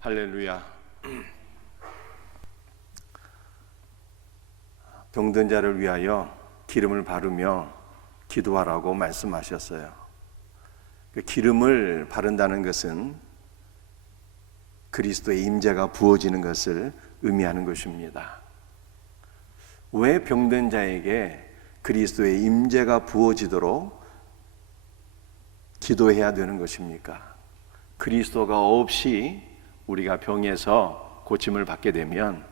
할렐루야. 병든 자를 위하여 기름을 바르며 기도하라고 말씀하셨어요. 그 기름을 바른다는 것은 그리스도의 임재가 부어지는 것을 의미하는 것입니다. 왜 병든 자에게 그리스도의 임재가 부어지도록 기도해야 되는 것입니까? 그리스도가 없이 우리가 병에서 고침을 받게 되면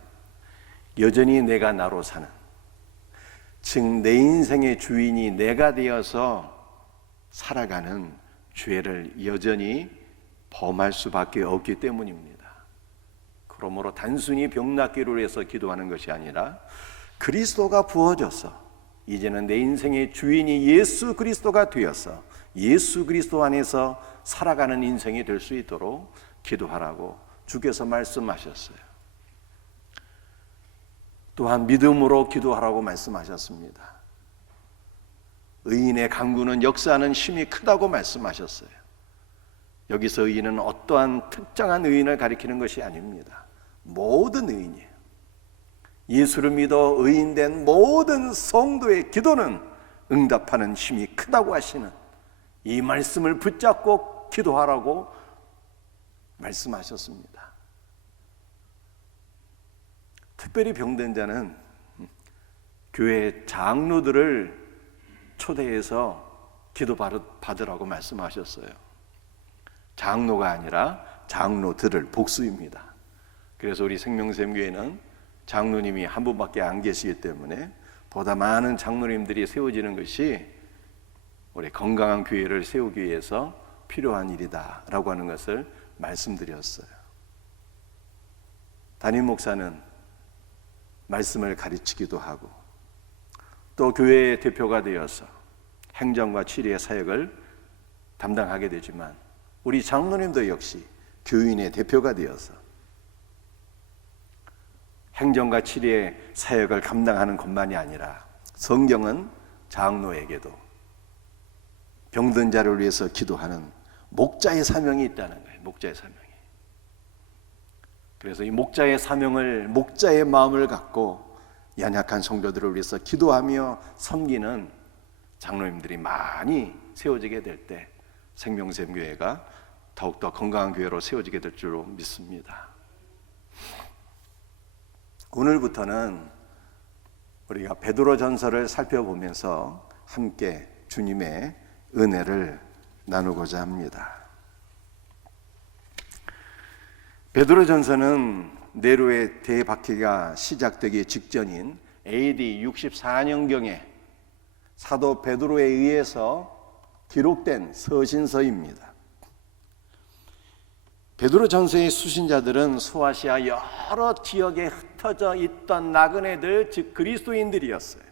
여전히 내가 나로 사는, 즉 내 인생의 주인이 내가 되어서 살아가는 죄를 여전히 범할 수밖에 없기 때문입니다. 그러므로 단순히 병 낫기를 위해서 기도하는 것이 아니라 그리스도가 부어져서 이제는 내 인생의 주인이 예수 그리스도가 되어서 예수 그리스도 안에서 살아가는 인생이 될 수 있도록 기도하라고 주께서 말씀하셨어요. 또한 믿음으로 기도하라고 말씀하셨습니다. 의인의 간구는 역사하는 힘이 크다고 말씀하셨어요. 여기서 의인은 어떠한 특정한 의인을 가리키는 것이 아닙니다. 모든 의인이에요. 예수를 믿어 의인된 모든 성도의 기도는 응답하는 힘이 크다고 하시는 이 말씀을 붙잡고 기도하라고 말씀하셨습니다. 특별히 병든 자는 교회 장로들을 초대해서 기도 받으라고 말씀하셨어요. 장로가 아니라 장로들을, 복수입니다. 그래서 우리 생명샘교회는 장로님이 한 분밖에 안 계시기 때문에 보다 많은 장로님들이 세워지는 것이 우리 건강한 교회를 세우기 위해서 필요한 일이다라고 하는 것을 말씀드렸어요. 담임 목사는 말씀을 가르치기도 하고 또 교회의 대표가 되어서 행정과 치리의 사역을 담당하게 되지만 우리 장로님도 역시 교인의 대표가 되어서 행정과 치리의 사역을 감당하는 것만이 아니라 성경은 장로에게도 병든 자를 위해서 기도하는 목자의 사명이 있다는 거예요. 목자의 사명이. 그래서 이 목자의 사명을, 목자의 마음을 갖고 연약한 성도들을 위해서 기도하며 섬기는 장로님들이 많이 세워지게 될 때 생명샘교회가 더욱더 건강한 교회로 세워지게 될 줄로 믿습니다. 오늘부터는 우리가 베드로전서를 살펴보면서 함께 주님의 은혜를 나누고자 합니다. 베드로전서는 네로의 대박해가 시작되기 직전인 AD 64년경에 사도 베드로에 의해서 기록된 서신서입니다. 베드로전서의 수신자들은 소아시아 여러 지역에 흩어져 있던 나그네들, 즉 그리스도인들이었어요.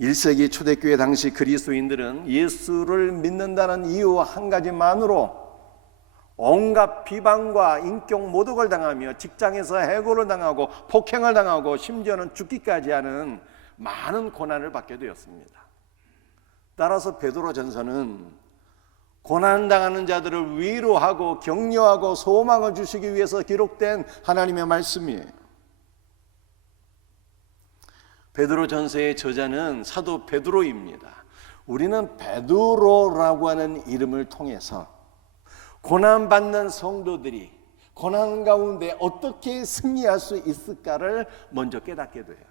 1세기 초대교회 당시 그리스도인들은 예수를 믿는다는 이유 한 가지만으로 온갖 비방과 인격 모독을 당하며 직장에서 해고를 당하고 폭행을 당하고 심지어는 죽기까지 하는 많은 고난을 받게 되었습니다. 따라서 베드로전서는 고난당하는 자들을 위로하고 격려하고 소망을 주시기 위해서 기록된 하나님의 말씀이에요. 베드로전서의 저자는 사도 베드로입니다. 우리는 베드로라고 하는 이름을 통해서 고난받는 성도들이 고난 가운데 어떻게 승리할 수 있을까를 먼저 깨닫게 돼요.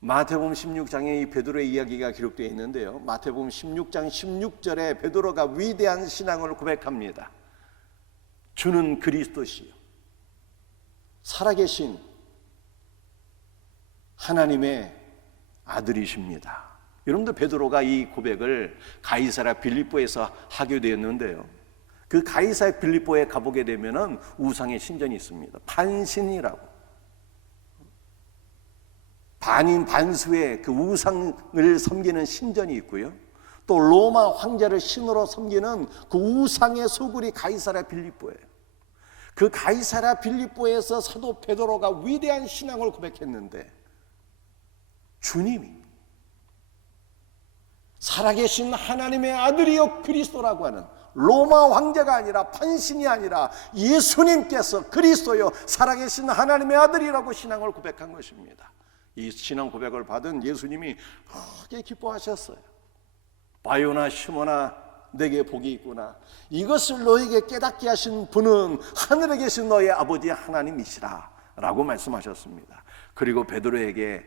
마태복음 16장에 이 베드로의 이야기가 기록되어 있는데요. 마태복음 16장 16절에 베드로가 위대한 신앙을 고백합니다. 주는 그리스도시요 살아계신 하나님의 아들이십니다. 여러분들 베드로가 이 고백을 가이사랴 빌립보에서 하게 되었는데요. 그 가이사랴 빌립보에 가보게 되면은 우상의 신전이 있습니다. 판신이라고. 반인 반수의 그 우상을 섬기는 신전이 있고요. 또 로마 황제를 신으로 섬기는 그 우상의 소굴이 가이사랴 빌립보예요. 그 가이사랴 빌립보에서 사도 베드로가 위대한 신앙을 고백했는데 주님이 살아계신 하나님의 아들이요 그리스도라고 하는 로마 황제가 아니라 판신이 아니라 예수님께서 그리스도요 살아계신 하나님의 아들이라고 신앙을 고백한 것입니다. 이 신앙 고백을 받은 예수님이 크게 기뻐하셨어요. 바요나 시몬아, 내게 복이 있구나. 이것을 너에게 깨닫게 하신 분은 하늘에 계신 너의 아버지 하나님이시라 라고 말씀하셨습니다. 그리고 베드로에게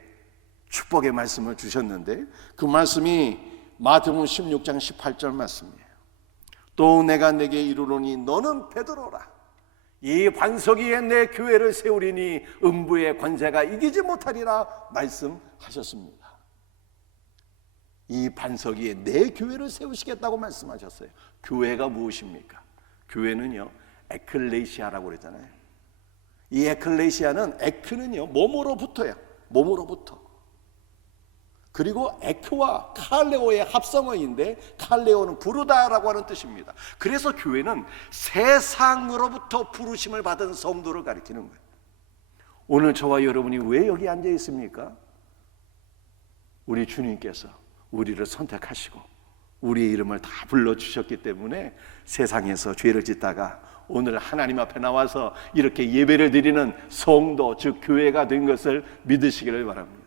축복의 말씀을 주셨는데, 그 말씀이 마태복음 16장 18절 말씀이에요. 또 내가 내게 이르노니 너는 베드로라. 이 반석 위에 내 교회를 세우리니 음부의 권세가 이기지 못하리라 말씀하셨습니다. 이 반석 위에 내 교회를 세우시겠다고 말씀하셨어요. 교회가 무엇입니까? 교회는요 에클레시아라고 그랬잖아요. 이 에클레시아는 에크는요 몸으로부터요, 몸으로부터. 그리고 에크와 칼레오의 합성어인데 칼레오는 부르다라고 하는 뜻입니다. 그래서 교회는 세상으로부터 부르심을 받은 성도를 가리키는 거예요. 오늘 저와 여러분이 왜 여기 앉아 있습니까? 우리 주님께서 우리를 선택하시고 우리의 이름을 다 불러주셨기 때문에 세상에서 죄를 짓다가 오늘 하나님 앞에 나와서 이렇게 예배를 드리는 성도, 즉 교회가 된 것을 믿으시기를 바랍니다.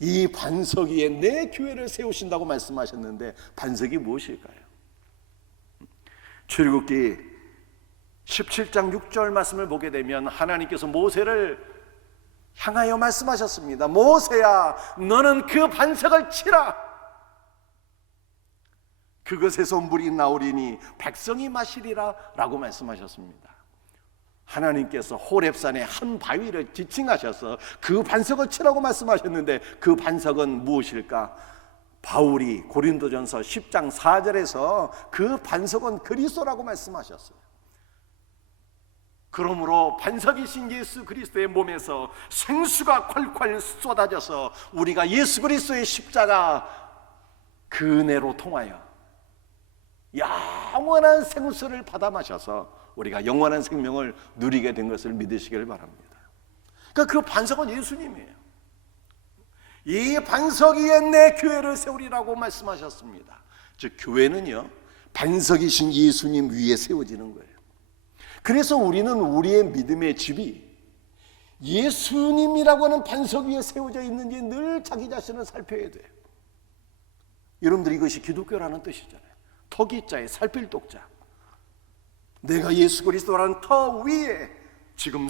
이 반석 위에 내 교회를 세우신다고 말씀하셨는데 반석이 무엇일까요? 출애굽기 17장 6절 말씀을 보게 되면 하나님께서 모세를 향하여 말씀하셨습니다. 모세야, 너는 그 반석을 치라. 그것에서 물이 나오리니 백성이 마시리라 라고 말씀하셨습니다. 하나님께서 호렙산의 한 바위를 지칭하셔서 그 반석을 치라고 말씀하셨는데 그 반석은 무엇일까? 바울이 고린도전서 10장 4절에서 그 반석은 그리스도라고 말씀하셨어요. 그러므로 반석이신 예수 그리스도의 몸에서 생수가 콸콸 쏟아져서 우리가 예수 그리스도의 십자가 그 은혜로 통하여 영원한 생수를 받아 마셔서 우리가 영원한 생명을 누리게 된 것을 믿으시길 바랍니다. 그러니까 그 반석은 예수님이에요. 이 반석 위에 내 교회를 세우리라고 말씀하셨습니다. 즉 교회는요 반석이신 예수님 위에 세워지는 거예요. 그래서 우리는 우리의 믿음의 집이 예수님이라고 하는 반석 위에 세워져 있는지 늘 자기 자신을 살펴야 돼요. 여러분들 이것이 기독교라는 뜻이잖아요. 터기자에 살필독자. 내가 예수 그리스도라는 터 위에 지금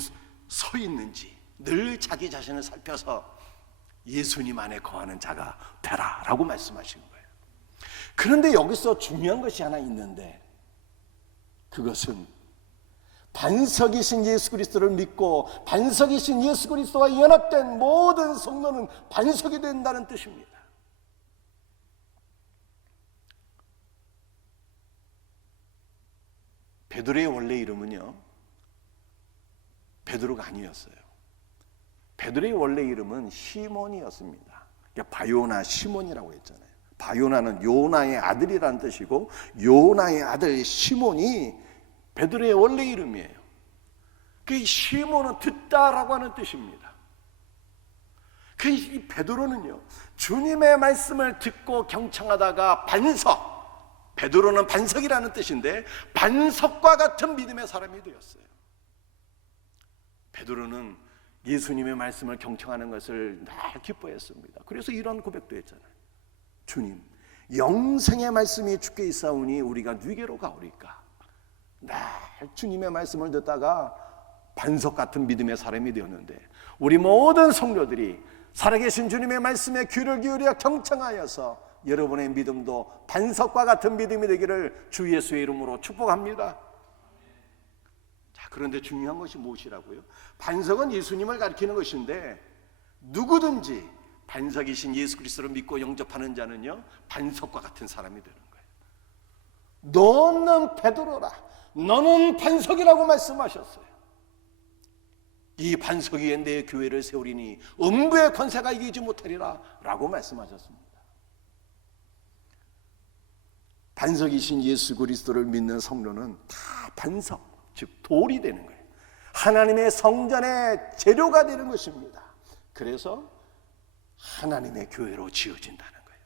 서 있는지 늘 자기 자신을 살펴서 예수님 안에 거하는 자가 되라 라고 말씀하신 거예요. 그런데 여기서 중요한 것이 하나 있는데 그것은 반석이신 예수 그리스도를 믿고 반석이신 예수 그리스도와 연합된 모든 성도는 반석이 된다는 뜻입니다. 베드로의 원래 이름은요 베드로가 아니었어요. 베드로의 원래 이름은 시몬이었습니다. 그러니까 바요나 시몬이라고 했잖아요. 바요나는 요나의 아들이라는 뜻이고 요나의 아들 시몬이 베드로의 원래 이름이에요. 그 시몬은 듣다라고 하는 뜻입니다. 이 베드로는요 주님의 말씀을 듣고 경청하다가 반석, 베드로는 반석이라는 뜻인데 반석과 같은 믿음의 사람이 되었어요. 베드로는 예수님의 말씀을 경청하는 것을 늘 기뻐했습니다. 그래서 이런 고백도 했잖아요. 주님, 영생의 말씀이 주께 있사오니 우리가 누게로 가오리까? 늘 주님의 말씀을 듣다가 반석 같은 믿음의 사람이 되었는데 우리 모든 성도들이 살아계신 주님의 말씀에 귀를 기울여 경청하여서 여러분의 믿음도 반석과 같은 믿음이 되기를 주 예수의 이름으로 축복합니다. 자, 그런데 중요한 것이 무엇이라고요? 반석은 예수님을 가리키는 것인데 누구든지 반석이신 예수 그리스도를 믿고 영접하는 자는요 반석과 같은 사람이 되는 거예요. 너는 베드로라, 너는 반석이라고 말씀하셨어요. 이 반석 위에 내 교회를 세우리니 음부의 권세가 이기지 못하리라 라고 말씀하셨습니다. 반석이신 예수 그리스도를 믿는 성도는 다 반석, 즉 돌이 되는 거예요. 하나님의 성전의 재료가 되는 것입니다. 그래서 하나님의 교회로 지어진다는 거예요.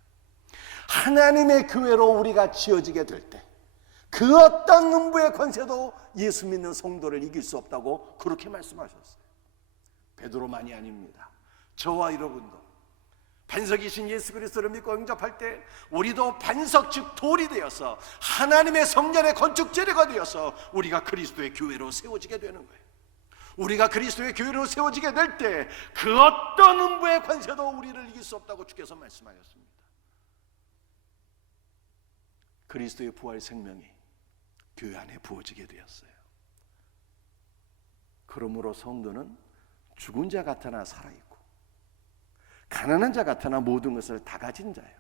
하나님의 교회로 우리가 지어지게 될 때 그 어떤 음부의 권세도 예수 믿는 성도를 이길 수 없다고 그렇게 말씀하셨어요. 베드로만이 아닙니다. 저와 여러분도 반석이신 예수 그리스도를 믿고 영접할 때 우리도 반석 즉 돌이 되어서 하나님의 성전의 건축재료가 되어서 우리가 그리스도의 교회로 세워지게 되는 거예요. 우리가 그리스도의 교회로 세워지게 될 때 그 어떤 음부의 권세도 우리를 이길 수 없다고 주께서 말씀하셨습니다. 그리스도의 부활 생명이 교회 안에 부어지게 되었어요. 그러므로 성도는 죽은 자 같으나 살아있고 가난한 자 같으나 모든 것을 다 가진 자예요.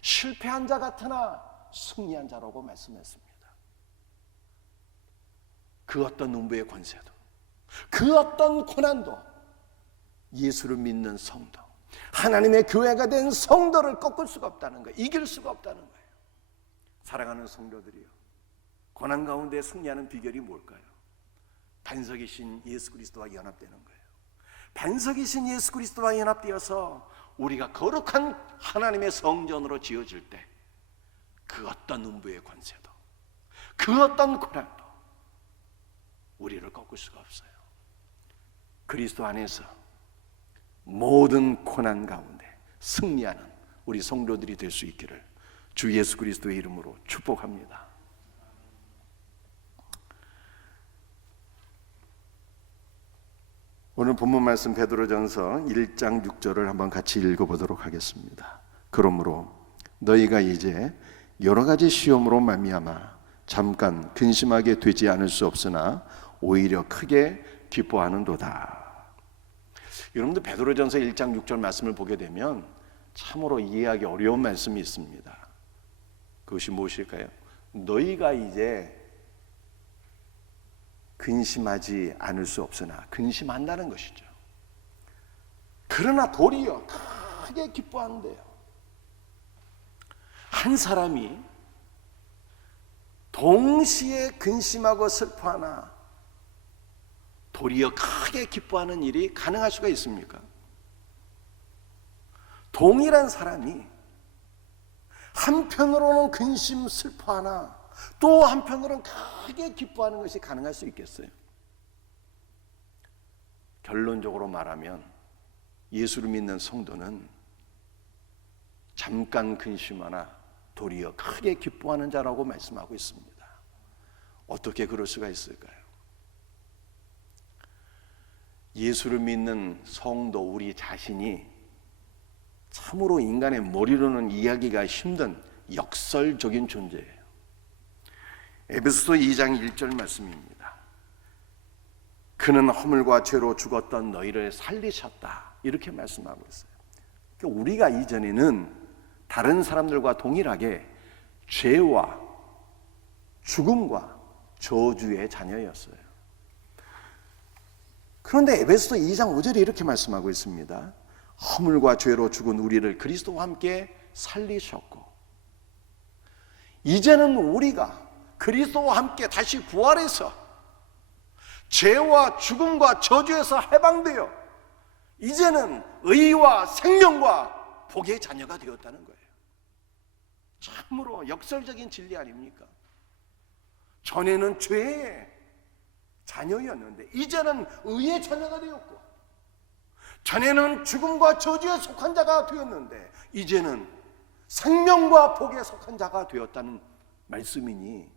실패한 자 같으나 승리한 자라고 말씀했습니다. 그 어떤 음부의 권세도 그 어떤 고난도 예수를 믿는 성도, 하나님의 교회가 된 성도를 꺾을 수가 없다는 거예요. 이길 수가 없다는 거예요. 사랑하는 성도들이요, 고난 가운데 승리하는 비결이 뭘까요? 반석이신 예수 그리스도와 연합되는 거예요. 반석이신 예수 그리스도와 연합되어서 우리가 거룩한 하나님의 성전으로 지어질 때 그 어떤 음부의 권세도 그 어떤 고난도 우리를 꺾을 수가 없어요. 그리스도 안에서 모든 고난 가운데 승리하는 우리 성도들이 될 수 있기를 주 예수 그리스도의 이름으로 축복합니다. 오늘 본문 말씀 베드로전서 1장 6절을 한번 같이 읽어보도록 하겠습니다. 그러므로 너희가 이제 여러 가지 시험으로 말미암아 잠깐 근심하게 되지 않을 수 없으나 오히려 크게 기뻐하는도다. 여러분들 베드로전서 1장 6절 말씀을 보게 되면 참으로 이해하기 어려운 말씀이 있습니다. 그것이 무엇일까요? 너희가 이제 근심하지 않을 수 없으나 근심한다는 것이죠. 그러나 도리어 크게 기뻐한대요. 한 사람이 동시에 근심하고 슬퍼하나 도리어 크게 기뻐하는 일이 가능할 수가 있습니까? 동일한 사람이 한편으로는 근심 슬퍼하나 또 한편으로는 크게 기뻐하는 것이 가능할 수 있겠어요? 결론적으로 말하면 예수를 믿는 성도는 잠깐 근심하나 도리어 크게 기뻐하는 자라고 말씀하고 있습니다. 어떻게 그럴 수가 있을까요? 예수를 믿는 성도 우리 자신이 참으로 인간의 머리로는 이해하기가 힘든 역설적인 존재예요. 에베소서 2장 1절 말씀입니다. 그는 허물과 죄로 죽었던 너희를 살리셨다, 이렇게 말씀하고 있어요. 그러니까 우리가 이전에는 다른 사람들과 동일하게 죄와 죽음과 저주의 자녀였어요. 그런데 에베소서 2장 5절에 이렇게 말씀하고 있습니다. 허물과 죄로 죽은 우리를 그리스도와 함께 살리셨고 이제는 우리가 그리스도와 함께 다시 부활해서 죄와 죽음과 저주에서 해방되어 이제는 의와 생명과 복의 자녀가 되었다는 거예요. 참으로 역설적인 진리 아닙니까? 전에는 죄의 자녀였는데 이제는 의의 자녀가 되었고, 전에는 죽음과 저주에 속한 자가 되었는데 이제는 생명과 복에 속한 자가 되었다는 말씀이니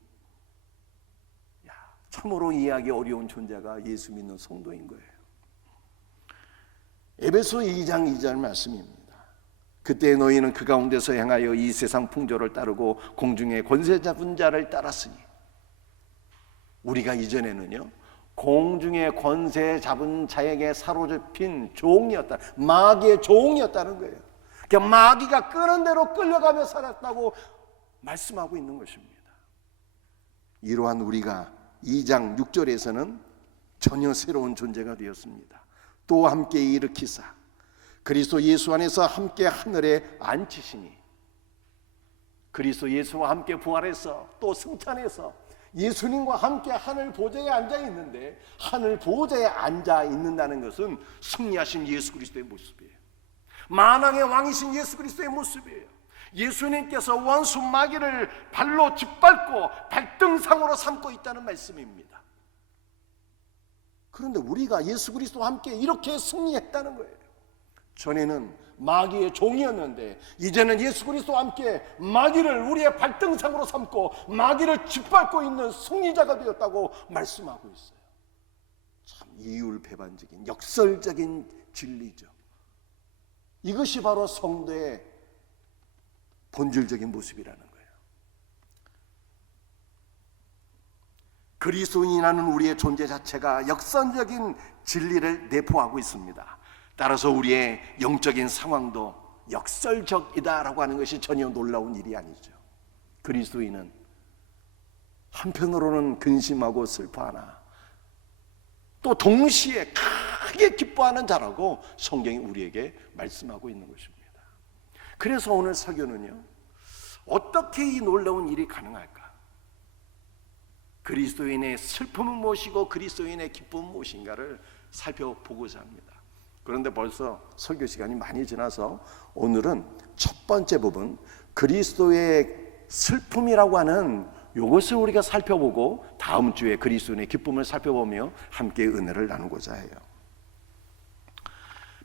참으로 이해하기 어려운 존재가 예수 믿는 성도인 거예요. 에베소 2장 2절 말씀입니다. 그때 너희는 그 가운데서 행하여 이 세상 풍조를 따르고 공중의 권세 잡은 자를 따랐으니, 우리가 이전에는요 공중의 권세 잡은 자에게 사로잡힌 종이었다, 마귀의 종이었다는 거예요. 그러니까 마귀가 끄는 대로 끌려가며 살았다고 말씀하고 있는 것입니다. 이러한 우리가 2장 6절에서는 전혀 새로운 존재가 되었습니다. 또 함께 일으키사 그리스도 예수 안에서 함께 하늘에 앉히시니, 그리스도 예수와 함께 부활해서 또 승천해서 예수님과 함께 하늘 보좌에 앉아 있는데, 하늘 보좌에 앉아 있는다는 것은 승리하신 예수 그리스도의 모습이에요. 만왕의 왕이신 예수 그리스도의 모습이에요. 예수님께서 원수 마귀를 발로 짓밟고 발등상으로 삼고 있다는 말씀입니다. 그런데 우리가 예수 그리스도와 함께 이렇게 승리했다는 거예요. 전에는 마귀의 종이었는데 이제는 예수 그리스도와 함께 마귀를 우리의 발등상으로 삼고 마귀를 짓밟고 있는 승리자가 되었다고 말씀하고 있어요. 참 이율배반적인 역설적인 진리죠. 이것이 바로 성도의 본질적인 모습이라는 거예요. 그리스도인이라는 우리의 존재 자체가 역설적인 진리를 내포하고 있습니다. 따라서 우리의 영적인 상황도 역설적이다라고 하는 것이 전혀 놀라운 일이 아니죠. 그리스도인은 한편으로는 근심하고 슬퍼하나 또 동시에 크게 기뻐하는 자라고 성경이 우리에게 말씀하고 있는 것입니다. 그래서 오늘 설교는요, 어떻게 이 놀라운 일이 가능할까? 그리스도인의 슬픔은 무엇이고 그리스도인의 기쁨은 무엇인가를 살펴보고자 합니다. 그런데 벌써 설교 시간이 많이 지나서 오늘은 첫 번째 부분, 그리스도의 슬픔이라고 하는 이것을 우리가 살펴보고 다음 주에 그리스도인의 기쁨을 살펴보며 함께 은혜를 나누고자 해요.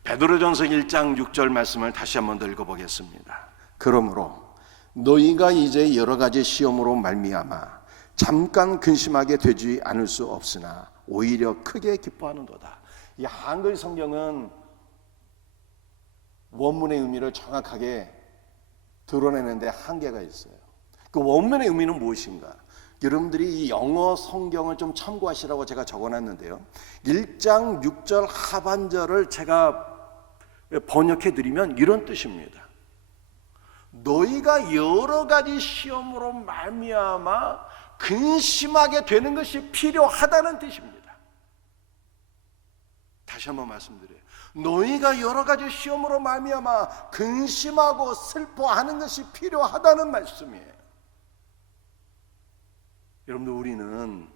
베드로전서 1장 6절 말씀을 다시 한번 더 읽어보겠습니다. 그러므로 너희가 이제 여러 가지 시험으로 말미암아 잠깐 근심하게 되지 않을 수 없으나 오히려 크게 기뻐하는도다. 이 한글 성경은 원문의 의미를 정확하게 드러내는데 한계가 있어요. 그 원문의 의미는 무엇인가? 여러분들이 이 영어 성경을 좀 참고하시라고 제가 적어놨는데요, 1장 6절 하반절을 제가 번역해 드리면 이런 뜻입니다. 너희가 여러 가지 시험으로 말미암아 근심하게 되는 것이 필요하다는 뜻입니다. 다시 한번 말씀드려요. 너희가 여러 가지 시험으로 말미암아 근심하고 슬퍼하는 것이 필요하다는 말씀이에요. 여러분들, 우리는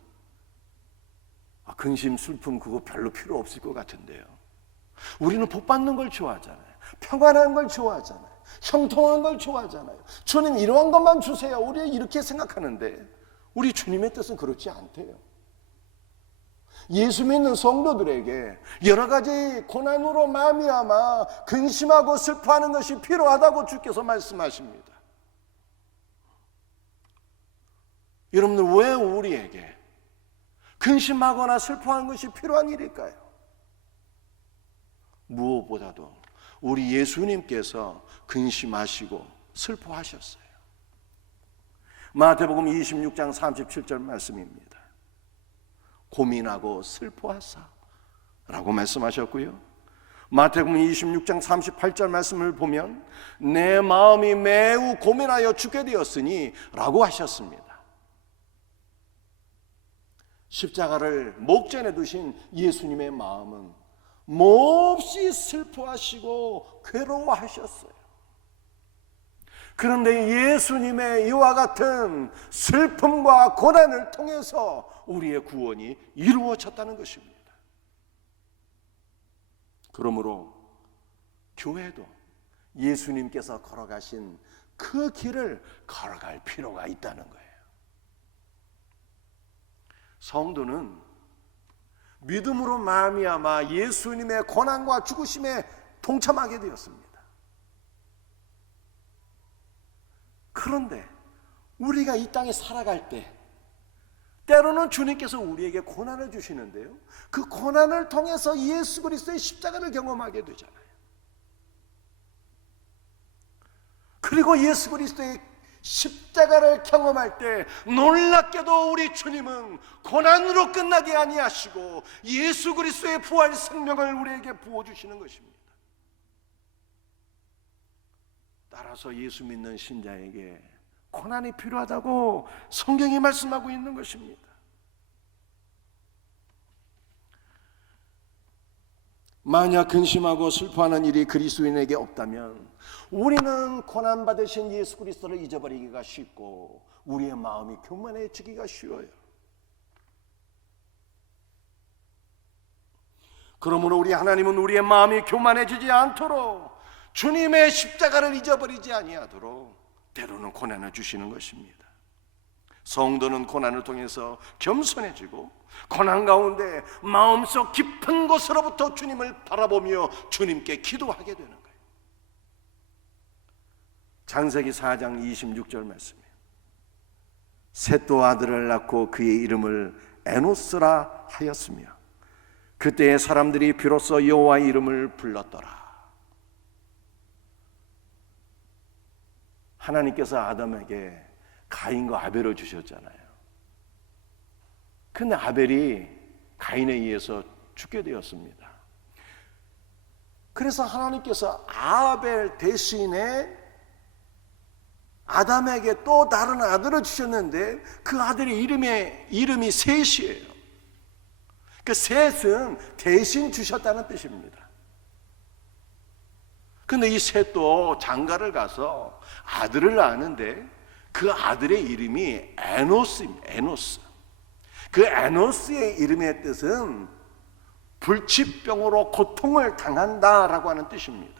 근심, 슬픔 그거 별로 필요 없을 것 같은데요, 우리는 복 받는 걸 좋아하잖아요. 평안한 걸 좋아하잖아요. 형통한 걸 좋아하잖아요. 주님 이러한 것만 주세요, 우리 이렇게 생각하는데 우리 주님의 뜻은 그렇지 않대요. 예수 믿는 성도들에게 여러 가지 고난으로 말미암아 근심하고 슬퍼하는 것이 필요하다고 주께서 말씀하십니다. 여러분들, 왜 우리에게 근심하거나 슬퍼하는 것이 필요한 일일까요? 무엇보다도 우리 예수님께서 근심하시고 슬퍼하셨어요. 마태복음 26장 37절 말씀입니다. 고민하고 슬퍼하사 라고 말씀하셨고요, 마태복음 26장 38절 말씀을 보면 내 마음이 매우 고민하여 죽게 되었으니 라고 하셨습니다. 십자가를 목전에 두신 예수님의 마음은 몹시 슬퍼하시고 괴로워하셨어요. 그런데 예수님의 이와 같은 슬픔과 고난을 통해서 우리의 구원이 이루어졌다는 것입니다. 그러므로 교회도 예수님께서 걸어가신 그 길을 걸어갈 필요가 있다는 거예요. 성도는 믿음으로 말미암아 예수님의 고난과 죽으심에 동참하게 되었습니다. 그런데 우리가 이 땅에 살아갈 때 때로는 주님께서 우리에게 고난을 주시는데요, 그 고난을 통해서 예수 그리스도의 십자가를 경험하게 되잖아요. 그리고 예수 그리스도의 십자가를 경험할 때 놀랍게도 우리 주님은 고난으로 끝나게 아니하시고 예수 그리스도의 부활 생명을 우리에게 부어주시는 것입니다. 따라서 예수 믿는 신자에게 고난이 필요하다고 성경이 말씀하고 있는 것입니다. 만약 근심하고 슬퍼하는 일이 그리스도인에게 없다면 우리는 고난받으신 예수 그리스도를 잊어버리기가 쉽고 우리의 마음이 교만해지기가 쉬워요. 그러므로 우리 하나님은 우리의 마음이 교만해지지 않도록 주님의 십자가를 잊어버리지 아니하도록 때로는 고난을 주시는 것입니다. 성도는 고난을 통해서 겸손해지고 고난 가운데 마음속 깊은 곳으로부터 주님을 바라보며 주님께 기도하게 되는 거예요. 창세기 4장 26절 말씀이에요. 셋도 아들을 낳고 그의 이름을 에노스라 하였으며 그때의 사람들이 비로소 여호와의 이름을 불렀더라. 하나님께서 아담에게 가인과 아벨을 주셨잖아요. 근데 아벨이 가인에 의해서 죽게 되었습니다. 그래서 하나님께서 아벨 대신에 아담에게 또 다른 아들을 주셨는데 그 아들의 이름이 셋이에요. 그 셋은 대신 주셨다는 뜻입니다. 근데 이 셋도 장가를 가서 아들을 낳았는데 그 아들의 이름이 에노스입니다. 에노스. 그 에노스의 이름의 뜻은 불치병으로 고통을 당한다라고 하는 뜻입니다.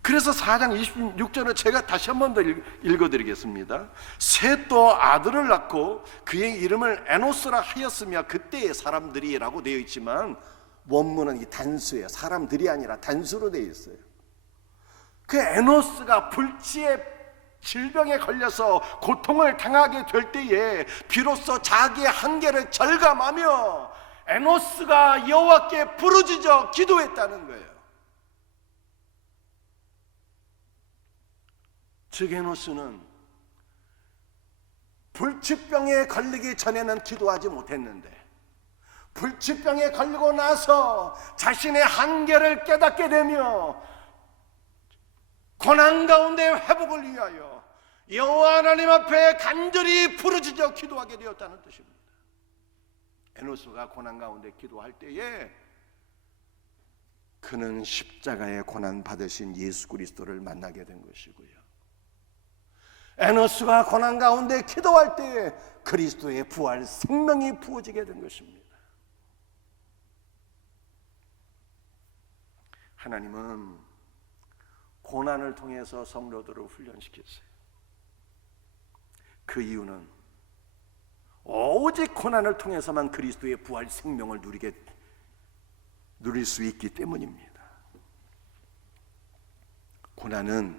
그래서 4장 26절을 제가 다시 한 번 더 읽어드리겠습니다. 셋도 아들을 낳고 그의 이름을 에노스라 하였으며 그때의 사람들이라고 되어 있지만 원문은 이 단수예요. 사람들이 아니라 단수로 되어 있어요. 그 에노스가 불치의 질병에 걸려서 고통을 당하게 될 때에 비로소 자기의 한계를 절감하며 에노스가 여호와께 부르짖어 기도했다는 거예요. 즉 에노스는 불치병에 걸리기 전에는 기도하지 못했는데 불치병에 걸리고 나서 자신의 한계를 깨닫게 되며 고난 가운데 회복을 위하여 여호와 하나님 앞에 간절히 부르짖어 기도하게 되었다는 뜻입니다. 에노스가 고난 가운데 기도할 때에 그는 십자가의 고난 받으신 예수 그리스도를 만나게 된 것이고요. 에노스가 고난 가운데 기도할 때에 그리스도의 부활 생명이 부어지게 된 것입니다. 하나님은 고난을 통해서 성도들을 훈련시켰어요. 그 이유는 오직 고난을 통해서만 그리스도의 부활 생명을 누릴 수 있기 때문입니다. 고난은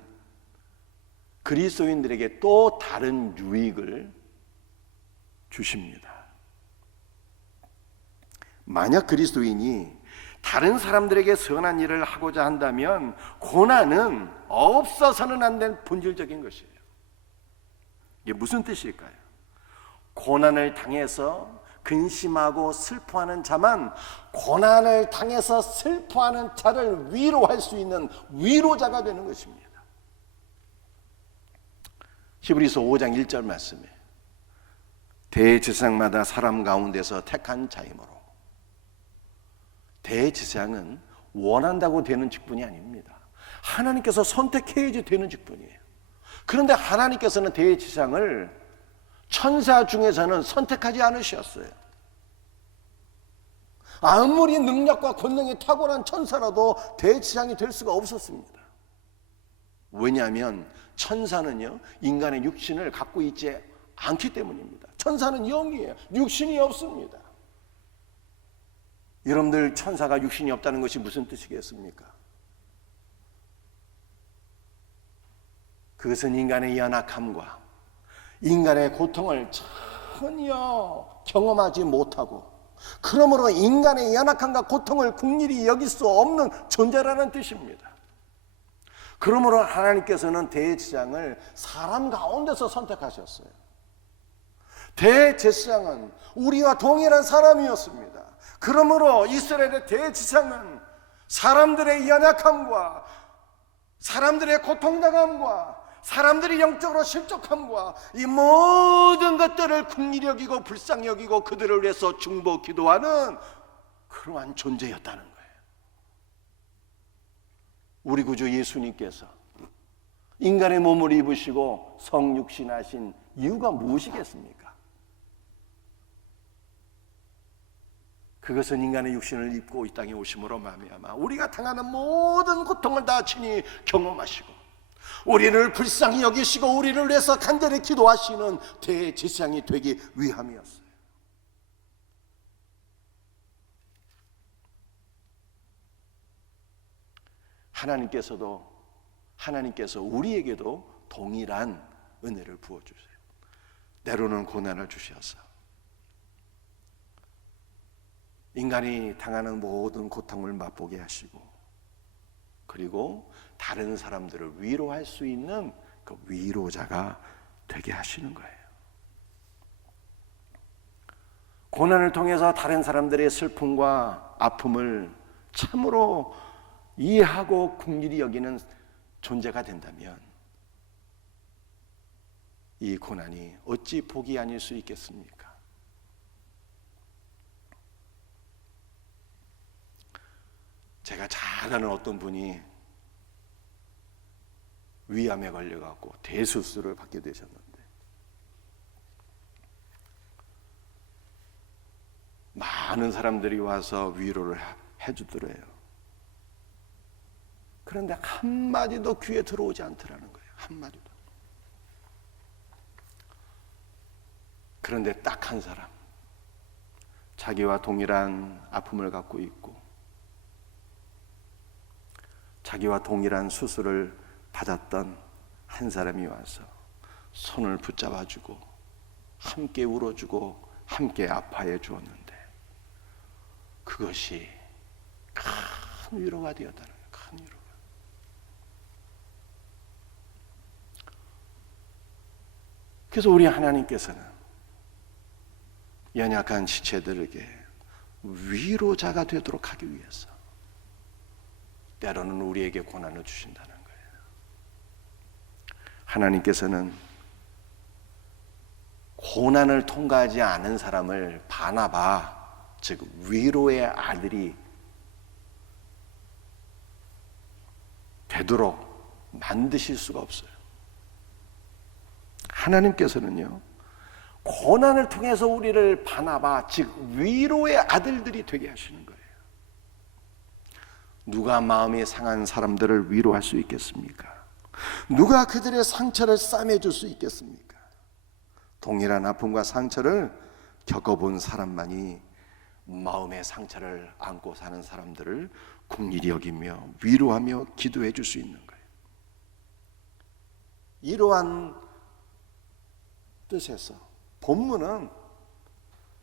그리스도인들에게 또 다른 유익을 주십니다. 만약 그리스도인이 다른 사람들에게 선한 일을 하고자 한다면 고난은 없어서는 안 된 본질적인 것이에요. 이게 무슨 뜻일까요? 고난을 당해서 근심하고 슬퍼하는 자만 고난을 당해서 슬퍼하는 자를 위로할 수 있는 위로자가 되는 것입니다. 히브리서 5장 1절 말씀에 대제사장마다 사람 가운데서 택한 자이므로, 대제사장은 원한다고 되는 직분이 아닙니다. 하나님께서 선택해야지 되는 직분이에요. 그런데 하나님께서는 대제사장을 천사 중에서는 선택하지 않으셨어요. 아무리 능력과 권능이 탁월한 천사라도 대제사장이 될 수가 없었습니다. 왜냐하면 천사는요, 인간의 육신을 갖고 있지 않기 때문입니다. 천사는 영이에요. 육신이 없습니다. 여러분들, 천사가 육신이 없다는 것이 무슨 뜻이겠습니까? 그것은 인간의 연약함과 인간의 고통을 전혀 경험하지 못하고, 그러므로 인간의 연약함과 고통을 긍휼히 여길 수 없는 존재라는 뜻입니다. 그러므로 하나님께서는 대제사장을 사람 가운데서 선택하셨어요. 대제사장은 우리와 동일한 사람이었습니다. 그러므로 이스라엘의 대제사장은 사람들의 연약함과 사람들의 고통당함과 사람들이 영적으로 실족함과 이 모든 것들을 긍휼히 여기고 불쌍히 여기고 그들을 위해서 중보 기도하는 그러한 존재였다는 거예요. 우리 구주 예수님께서 인간의 몸을 입으시고 성육신하신 이유가 무엇이겠습니까? 그 그것은 인간의 육신을 입고 이 땅에 오심으로 말미암아 우리가 당하는 모든 고통을 다 친히 경험하시고 우리를 불쌍히 여기시고 우리를 위해서 간절히 기도하시는 대제사장이 되기 위함이었어요. 하나님께서 우리에게도 동일한 은혜를 부어주세요. 때로는 고난을 주셔서 인간이 당하는 모든 고통을 맛보게 하시고 그리고 다른 사람들을 위로할 수 있는 그 위로자가 되게 하시는 거예요. 고난을 통해서 다른 사람들의 슬픔과 아픔을 참으로 이해하고 긍휼히 여기는 존재가 된다면 이 고난이 어찌 복이 아닐 수 있겠습니까? 제가 잘 아는 어떤 분이 위암에 걸려갖고 대수술을 받게 되셨는데 많은 사람들이 와서 위로를 해주더래요. 그런데 한마디도 귀에 들어오지 않더라는 거예요. 한마디도. 그런데 딱 한 사람, 자기와 동일한 아픔을 갖고 있고 자기와 동일한 수술을 받았던 한 사람이 와서 손을 붙잡아주고 함께 울어주고 함께 아파해 주었는데 그것이 큰 위로가 되었다는 거예요. 큰 위로가. 그래서 우리 하나님께서는 연약한 지체들에게 위로자가 되도록 하기 위해서 때로는 우리에게 고난을 주신다는 거예요. 하나님께서는 고난을 통과하지 않은 사람을 바나바, 즉 위로의 아들이 되도록 만드실 수가 없어요. 하나님께서는요, 고난을 통해서 우리를 바나바, 즉 위로의 아들들이 되게 하시는 거예요. 누가 마음이 상한 사람들을 위로할 수 있겠습니까? 누가 그들의 상처를 싸매줄 수 있겠습니까? 동일한 아픔과 상처를 겪어본 사람만이 마음의 상처를 안고 사는 사람들을 긍휼히 여기며 위로하며 기도해 줄 수 있는 거예요. 이러한 뜻에서 본문은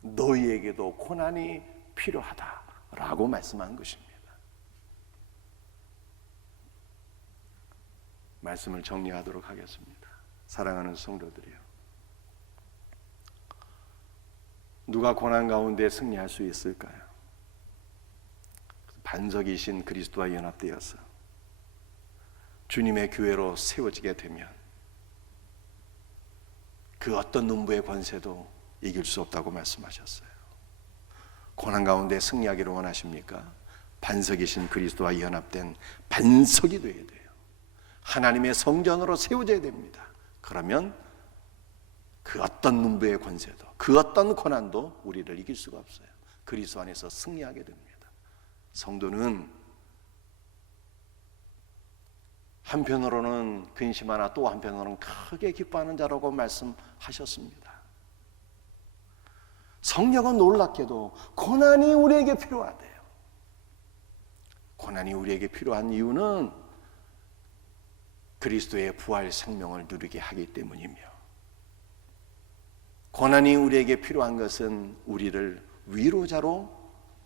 너희에게도 고난이 필요하다라고 말씀한 것입니다. 말씀을 정리하도록 하겠습니다. 사랑하는 성도들이요, 누가 고난 가운데 승리할 수 있을까요? 반석이신 그리스도와 연합되어서 주님의 교회로 세워지게 되면 그 어떤 농부의 권세도 이길 수 없다고 말씀하셨어요. 고난 가운데 승리하기를 원하십니까? 반석이신 그리스도와 연합된 반석이 되어야 돼요. 하나님의 성전으로 세워져야 됩니다. 그러면 그 어떤 문부의 권세도, 그 어떤 고난도 우리를 이길 수가 없어요. 그리스도 안에서 승리하게 됩니다. 성도는 한편으로는 근심하나 또 한편으로는 크게 기뻐하는 자라고 말씀하셨습니다. 성령은 놀랍게도 고난이 우리에게 필요하대요. 고난이 우리에게 필요한 이유는 그리스도의 부활 생명을 누리게 하기 때문이며, 고난이 우리에게 필요한 것은 우리를 위로자로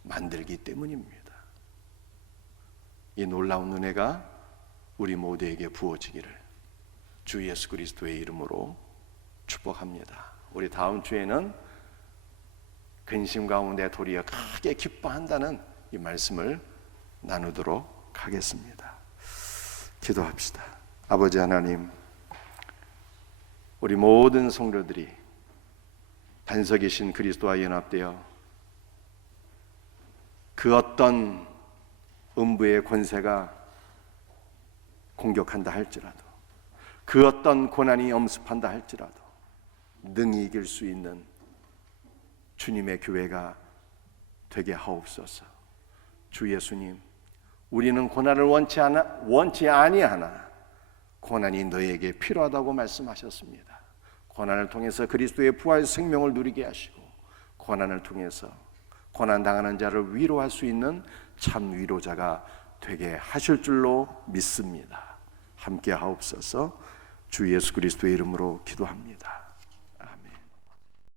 만들기 때문입니다. 이 놀라운 은혜가 우리 모두에게 부어지기를 주 예수 그리스도의 이름으로 축복합니다. 우리 다음 주에는 근심 가운데 도리어 크게 기뻐한다는 이 말씀을 나누도록 하겠습니다. 기도합시다. 아버지 하나님, 우리 모든 성도들이 반석이신 그리스도와 연합되어 그 어떤 음부의 권세가 공격한다 할지라도, 그 어떤 고난이 엄습한다 할지라도 능히 이길 수 있는 주님의 교회가 되게 하옵소서. 주 예수님, 우리는 고난을 원치 아니하나 고난이 너에게 필요하다고 말씀하셨습니다. 고난을 통해서 그리스도의 부활 생명을 누리게 하시고, 고난을 통해서 고난당하는 자를 위로할 수 있는 참 위로자가 되게 하실 줄로 믿습니다. 함께 하옵소서. 주 예수 그리스도의 이름으로 기도합니다.